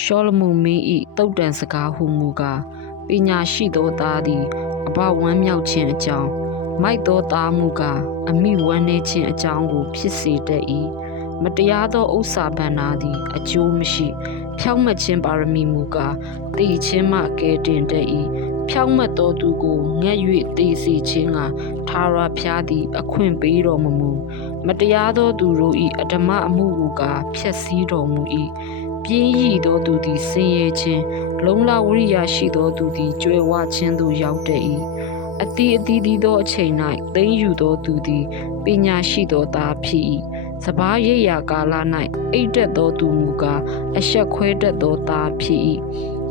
ရှောလမုန်မင်း၏တုတ်တန်စကားဟုမူကားပညာရှိသောသားသည်အဘဝမ်းမြောက်ခြင်းအကြောင်းမိုက်သောသားမူကားအမိဝမ်းနေခြင်းအကြောင်းကိုဖြစ်စေတတ်၏မတရားသောဥစ္စာဘဏ္ဍာသည်အကျိုးမရှိဖြောင့်မတ်ခြင်းပါရမီမူကားတည်ခြင်းမှကယ်တင်တတ်၏ဖြောင့်မတ်သောသူကိုငဲ့၍တည်စေခြင်းကထာဝရဘုရားသည်အခွင့်ပေးတော်မမူမတရားသောသူတို့၏အဓမ္မအမှုကိုကားဖျက်ဆီးတော်မူ၏ပြင်းရည်သောသူသည်ဆင်းရဲခြင်းလုံလဝရိယရှိသောသူသည်ကြွယ်ဝခြင်းသို့ရောက်တတ်၏အသီးသောအချိန်၌သိမ်းယူသောသူသည်ပညာရှိသောသားဖြစ်၏စပါးရိပ်ရာကာလ၌အိတ်တက်သောသူမူကားအဆက်ခွဲတတ်သောသားဖြစ်၏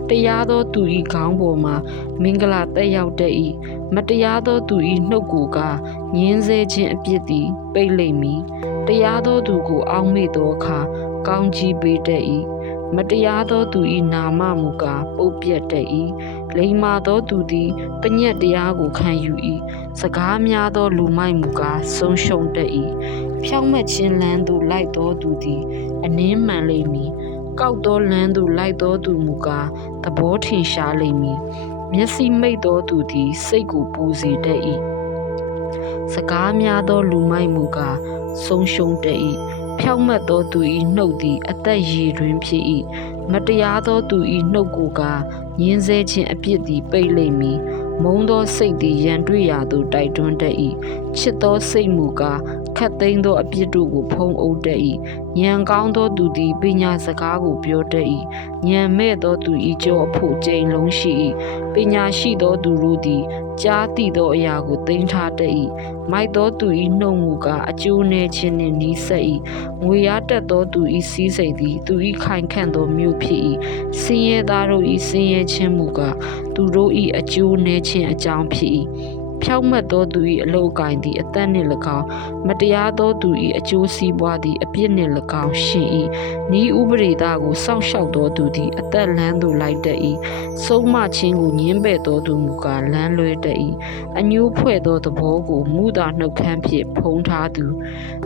တရားသောသူ၏ခေါင်းပေါ်မှာမင်္ဂလာတက်ရောက်တတ်၏မတရားသောသူ၏နှုတ်ကိုကားညင်းဆဲခြင်းအပြစ်သည်ပိတ်လိမ့်မည်တရားသောသူကိုအောက်မေ့သောအခါကောင်းကြီးပေးတတ်၏မတရားသောသူ၏နာမမူကားပုတ်ပြတ်တတ်၏လိမ္မာသောသူသည်ပညတ်တရားကိုခံယူ၏စကားများသောလူမိုက်မူကားဆုံးရှုံးတတ်၏ဖြောင့်မတ်ခြင်းလမ်းသို့လိုက်သောသူသည်အနှင်းမှန်လိမ့်မည်ကောက်သောလမ်းသို့လိုက်သောသူမူကားသဘောထင်ရှားလိမ့်မည်မျက်စိမိတ်သောသူသည်စိတ်ကိုပူစေတတ်၏စကားများသောလူမိုက်မူကားဆုံးရှုံးတတ်၏ဖြောင့်မတ်သောသူ၏နှုတ်သည်အသက်ရည်တွင်ဖြစ်၏မတရားသောသူ၏နှုတ်ကိုကားညင်းဆဲခြင်းအပြစ်သည်ပိတ်လိမ့်မည်မုန်းသောစိတ်သည်ရန်တွေ့ရာသို့တိုက်တွန်းတတ်၏ချစ်သောစိတ်မူကားခတ်သိမ်းသောအပြစ်တို့ကိုဖုံးအုပ်တတ်၏ဉာဏ်ကောင်းသောသူသည်ပညာစကားကိုပြောတတ်၏ဉာဏ်မဲ့သောသူ၏ကြောအဖို့ကြိမ်လုံးရှိ၏ပညာရှိသောသူတို့သည်ကြားသိသောအရာကိုသိမ်းထားတတ်၏မိုက်သောသူ၏နှုတ်မူကားအကျိုးနည်းခြင်းနှင့်နီးစပ်၏ငွေအားတက်သောသူ၏စည်းစိမ်သည်သူ၏ခိုင်ခန့်သောမြို့ဖြစ်၏ဆင်းရဲသားတို့၏ဆင်းရဲခြင်းမူကားသူတို့၏အကျိုးနည်းခြင်းအကြောင်းဖြစ်၏ဖြောင့်မတ်သောသူ၏အလုအကိုင်သည်အသက်နှင့်၎င်းမတရားသောသူ၏အကျိုးစီးပွားသည်အပြစ်နှင့်၎င်းရှင်၏ဤဥပဒေသားကိုစောင့်ရှောက်သောသူသည်အသက်လမ်းသို့လိုက်တတ်၏ဆုံးမခြင်းကိုညှင်းပယ်သောသူမူကားလမ်းလွဲတတ်၏အညှိုးဖွဲ့သောသဘောကိုမူသာနှုတ်ခမ်းဖြင့်ဖုံးထားသူ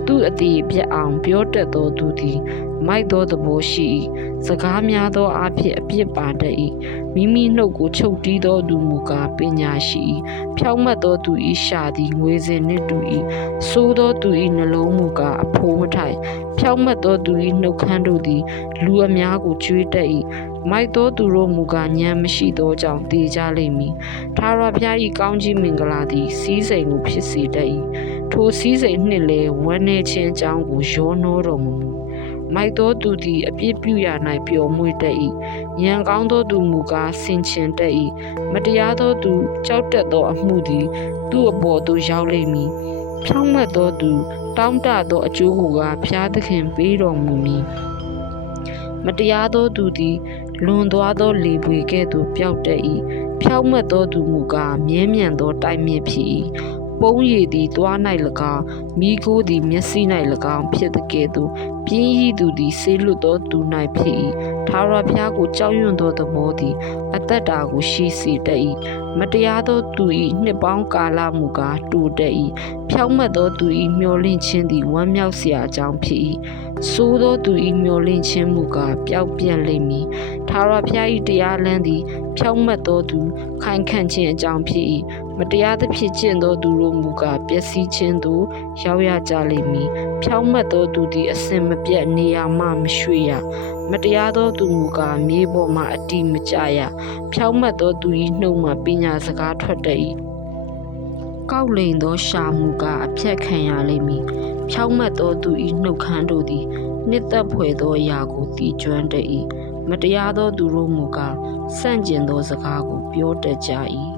သူ့အတည်ပြတ်အောင်ပြောတတ်သောသူသည်မိုက်သောသဘောရှိ၏စကားများသောအဖြစ်အပြစ်ပါတတ်၏မိမိနှုတ်ကိုချုပ်တီးသောသူမူကားပညာရှိ၏ဖြောင့်မတ်သောသူ၏ရှာသည်ငွေစင်နှင့်တူ၏ဆိုးသောသူ၏နှလုံးမူကားအဖိုးမထိုင်ဖြောင့်မတ်သောသူ၏နှုတ်ခမ်းတို့သည်လူအများကိုကြွေးတတ်၏မိုက်သောသူတို့မူကားဉာဏ်မရှိသောကြောင့်တည်ကြလိမ့်မည်ထာဝရဘုရား၏ကောင်းကြီးမင်္ဂလာသည်စည်းစိမ်ကိုဖြစ်စေတတ်၏ထိုစည်းစိမ်နှင့်လည်းဝမ်းနည်းခြင်းအကြောင်းကိုရောနှောတော်မူမိုက်သောသူသည်အပြစ်ပြုရာ၌ပျော်မွေ့တတ်၏ဉာဏ်ကောင်းသောသူမူကားဆင်ခြင်တတ်၏မတရားသောသူကြောက်တတ်သောအမှုသည်သူ့အပေါ်သို့ရောက်လိမ့်မည်ဖြောင့်မတ်သောသူတောင်းတသောအကျိုးကိုကားဘုရားသခင်ပေးတော်မူမည်မတရားသောသူသည်လွန်သွားသောလေပွေကဲ့သို့ပျောက်တတ်၏ဖြောင့်မတ်သောသူမူကားမြဲမြံသောတိုက်မြစ်ဖြစ်၏ပုံရည်သည်သွား၌၎င်းမိခိုးသည်မျက်စိ၌၎င်းဖြစ်သကဲ့သို့ပြင်းရည်သူသည်ဆေးလွတ်သောသူ၌ဖြစ်၏ထာဝရဘုရားကိုကြောက်ရွံ့သောသဘောသည်အသက်တာကိုရှိစေတတ်၏မတရားသောသူ၏နှစ်ပေါင်းကာလမူကားတူတတ်၏ဖြောင့်မတ်သောသူ၏မျှော်လင့်ခြင်းသည်ဝမ်းမြောက်စရာအကြောင်းဖြစ်၏ဆိုးသောသူ၏မျှော်လင့်ခြင်းမူကားပျောက်ပြတ်လိမ့်မည်ထာဝရဘုရား၏တရားလမ်းသည်ဖြောင့်မတ်သောသူခိုင်ခံ့ခြင်းအကြောင်းဖြစ်၏မတရားသဖြင့်ကျင့်သောသူတို့မူကားပျက်စီးခြင်းသို့ရောက်ရကြလိမ့်မည်ဖြောင့်မတ်သောသူသည်အစဉ်မပြတ်နေရာမှမရွှေ့ရမတရားသောသူမူကားမြေပေါ်မှအတိမကျရဖြောင့်မတ်သောသူ၏နှုတ်မှပညာစကားထွက်တတ်၏ကောက်လိမ်သောရှာမူကားအဖြတ်ခံရလိမ့်မည်ဖြောင့်မတ်သောသူ၏နှုတ်ခမ်းတို့သည်နှစ်သက်ဖွယ်သောအရာကိုတည်ကျွမ်းတတ်၏မတရားသောသူတို့မူကားဆန့်ကျင်သောစကားကိုပြောတတ်ကြ၏